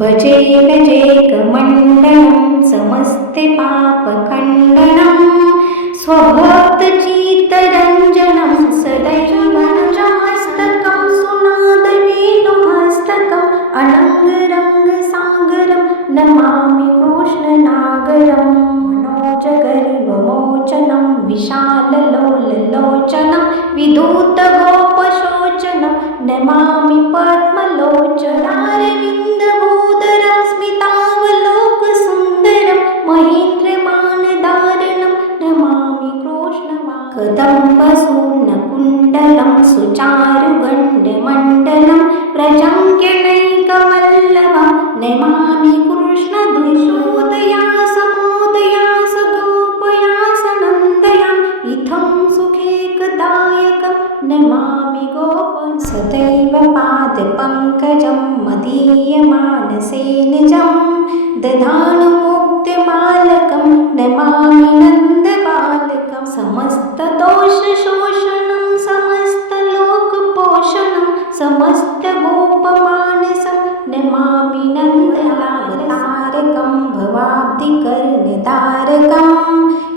भजे गजेकमण्डनं समस्ते पाप पापखण्डनं स्वभक्तचित्तरञ्जनं सदैवनजहस्तकं रंग अनङ्गरङ्गसागरं नमामि कृष्णनागरं विदूत विशाललोललोचनं विदूतगोपशोचनं नमा कदम्बसूनकुण्डलं सुचारुबण्डमण्डलं प्रजङ्गणैकवल्लभं नमामि कृष्णद्विचोदया समोदया स इथं सुखेकदायकं नमामि गोपसदैव पादपङ्कजं मदीयमानसेन निजं दधाणु मि नन्दनाय तारकं भवाब्धिकर्णतारकं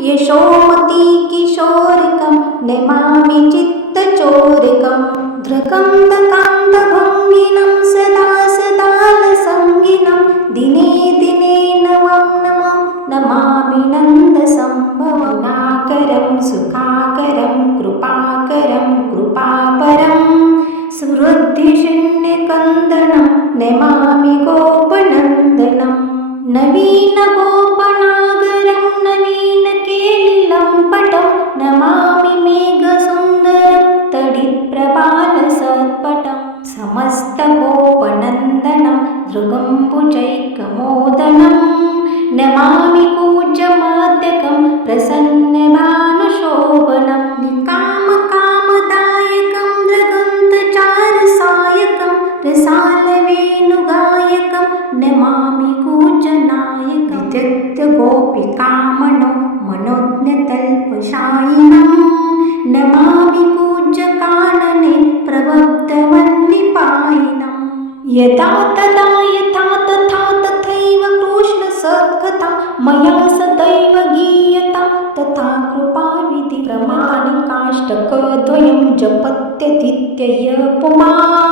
यशोति किशोरकं न मामि चित्तचोरकं दृकन्दकान्दभङ्गिनं सदासदालसङ्गिनं दिने दिने नमं नमं नमामि नन्दसंभवनाकरं सुखा नमामि गोपनन्दनं नवीन गोपनागरं नमामि मेघसुन्दरं तडिप्रपालसत्पटं समस्त गोपनन्दनं वेणुगायकं नमामि कूजनायकं गोपिकामनो मनोज्ञतल्पशायिनं नमामि पूज्यकानने प्रवक्तवन्दिपायिनं यथा तदा यथा तथा तथैव कृष्णसद्गता मया सदैव गीयता तथा कृपाविधिप्रमाणिकाष्टकद्वयं जपत्यतित्यय पुमान्